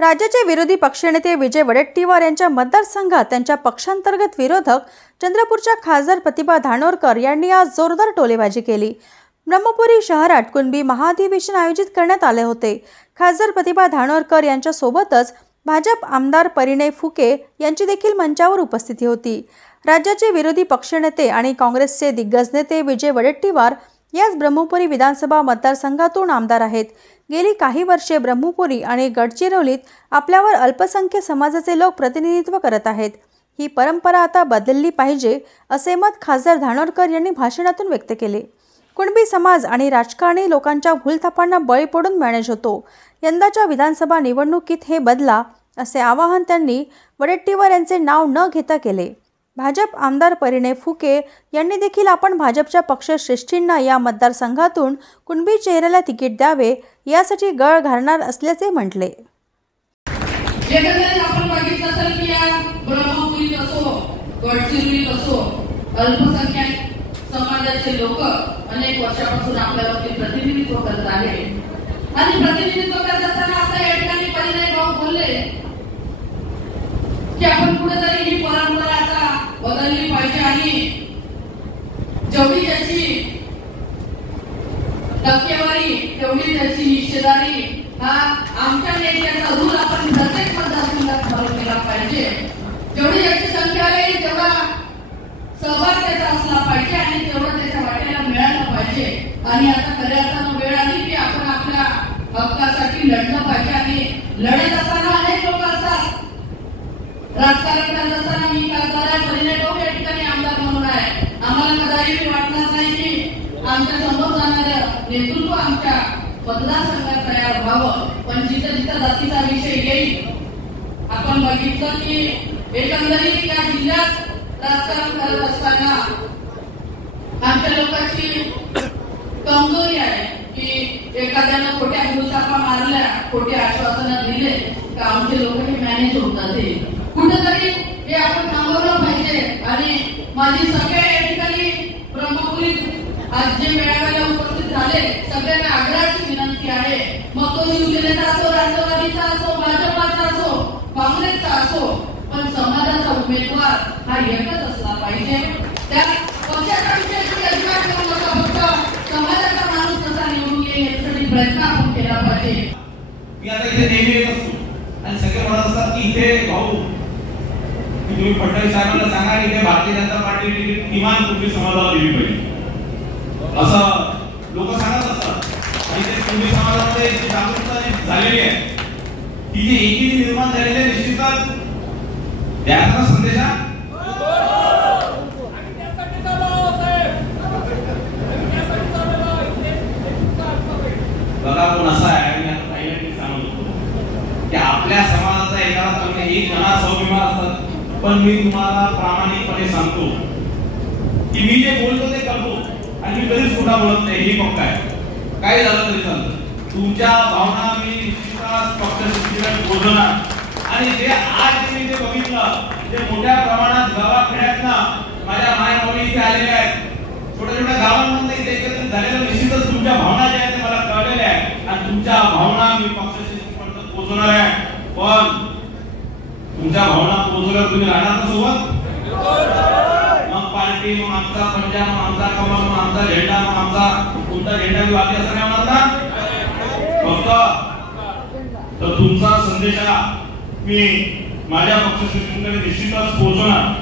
राज्याचे विरोधी पक्षनेते विजय वडेट्टीवार यांच्या मतदारसंघात त्यांच्या पक्षांतर्गत विरोधक चंद्रपूरच्या खासदार प्रतिभा धानोरकर यांनी आज जोरदार टोलेबाजी केली। ब्रह्मपुरी शहरात कुणबी महाधिवेशन आयोजित करण्यात आले होते। खासदार प्रतिभा धानोरकर यांच्या सोबतच भाजप आमदार परिणय फुके यांची देखील मंचावर उपस्थिती होती। राज्याचे विरोधी पक्षनेते आणि काँग्रेसचे दिग्गज नेते विजय वडेट्टीवार याच ब्रह्मपुरी विधानसभा मतदारसंघातून आमदार आहेत। गेली काही वर्षे ब्रह्मपुरी आणि गडचिरोलीत आपल्यावर अल्पसंख्य समाजाचे लोक प्रतिनिधित्व करत आहेत। ही परंपरा आता बदलली पाहिजे असे मत खासदार धानोरकर यांनी भाषणातून व्यक्त केले। कुणबी समाज आणि राजकारणी लोकांच्या भूलथापांना बळी पडून मॅनेज होतो। यंदाच्या विधानसभा निवडणुकीत हे बदला असे आवाहन त्यांनी वडेट्टीवार यांचे नाव न घेता केले। भाजप आमदार परिणय फुके यांनी देखील आपण भाजपच्या पक्षश्रेष्ठींना या मतदारसंघातून कुणबी चेहऱ्याला तिकीट द्यावे यासाठी गळ घालणार असल्याचे म्हटले। आपण बघितलं असेल की या ब्रह्मपुरीत असो गडचिरोलीत असो अल्पसंख्याक समाजाचे लोक अनेक वर्षापासून आपल्यावरती प्रतिनिधित्व करत आहेत आणि प्रतिनिधित्व करत असताना आपल्या या ठिकाणी परिणय भाऊ बोलले की आपण कुठेतरी ही परंपरा आता बदलली पाहिजे आणि जेवढी त्याची टक्केवारी तेवढी त्याची हिस्सेदारी हा आमच्या नेत्याचा रूल आपण प्रत्येक मतदारसंघात फॉलो केला पाहिजे। जेवढी त्याची संख्या आहे तेवढा सहभाग त्याचा असला पाहिजे आणि तेवढं त्याच्या वाट्याला मिळालं पाहिजे। आणि आता खऱ्या अर्थानं वेळ आली की आपण आपल्या हक्कासाठी लढलं पाहिजे आणि लढत असताना अनेक लोक असतात। राजकारण करत असताना मी खासदार परिणय भाऊ या ठिकाणी आमदार म्हणून आहे। आम्हाला कदाचित वाटणार नाही की आमच्या समोर जाणारं नेतृत्व आमच्या मतदारसंघात तयार व्हावं, पण जिथं जिथं जातीचा विषय येईल आपण बघितलं की एकंदरीत या जिल्ह्यात राजकारण करत असताना आमच्या लोकांची कमजोरी आहे की एखाद्यानं खोट्या भूलथापा मारल्या, खोटे आश्वासनं दिले तर आमचे लोक हे मॅनेज होऊन जाते। कुठेतरी हे आपण थांबवलं पाहिजे आणि माझी सगळ्या या ठिकाणी ब्रह्मपुरीत आज जे मेळाव्याला उपस्थित झाले सगळ्यांना आग्रहाची विनंती आहे, मग तो शिवसेनेचा असो, राष्ट्रवादीचा असो, भाजपाचा असो, काँग्रेसचा असो, पण समाजाचा उमेदवार हा एकच असला पाहिजे। त्या पक्षाचा विषय अजिबात करू नका, फक्त समाजाचा माणूस कसा निवडून येईल यासाठी प्रयत्न आपण केला पाहिजे। मी आता इथे नेहमी येत असतो आणि सगळे म्हणत असतात की इथे भाऊ तुम्ही फडणवीस साहेबांना सांगा की इथे भारतीय जनता पार्टी तिकीट किमान कुणबी समाजाला दिली पाहिजे असं लोक सांगत असतात। आणि ते कुणबी समाजामध्ये जी जागरूकता झालेली आहे ती जी एकी निर्माण झालेली आहे निश्चितच द्यायचा संदेश बघा पण असा आहे। मी आता पहिल्यांदा सांगतो की आपल्या समाजाचा एका एक जणा स्वाभिमान असतात, पण मी तुम्हाला प्रामाणिकपणे सांगतो की मी जे बोलतो ते करतो आणि मी कधीच खोटा बोलत नाही। ही पक्का आहे, काय झालं तरी चालतं। तुमच्या भावना मी निश्चितच पक्षश्रेष्ठीकडे बोलणार आणि जे आज मी ते बघितलं ते मोठ्या प्रमाणात गावाखेड्यातनं माझ्या मायभाऊ इथे आलेले आहेत, छोट्या छोट्या गावांमध्ये इथे एकत्रित झालेलं निश्चितच तुमच्या भावना ज्या आहेत ते मला कळलेल्या आहेत आणि तुमच्या भावना मी पक्षश्रेष्ठीपर्यंत पोहोचवणार आहे। पण तुमच्या भावना पोहोचल्यावर तुम्ही राहणार ना सोबत? मग पार्टी, मग आमचा पंजा, मग आमचा कमळ, मग आमचा झेंडा, मग आमचा कोणता झेंडा घेऊ आम्ही असं नाही म्हणत ना। फक्त तर तुमचा संदेश मी माझ्या पक्षश्रेष्ठींकडे निश्चितच पोहोचवणार।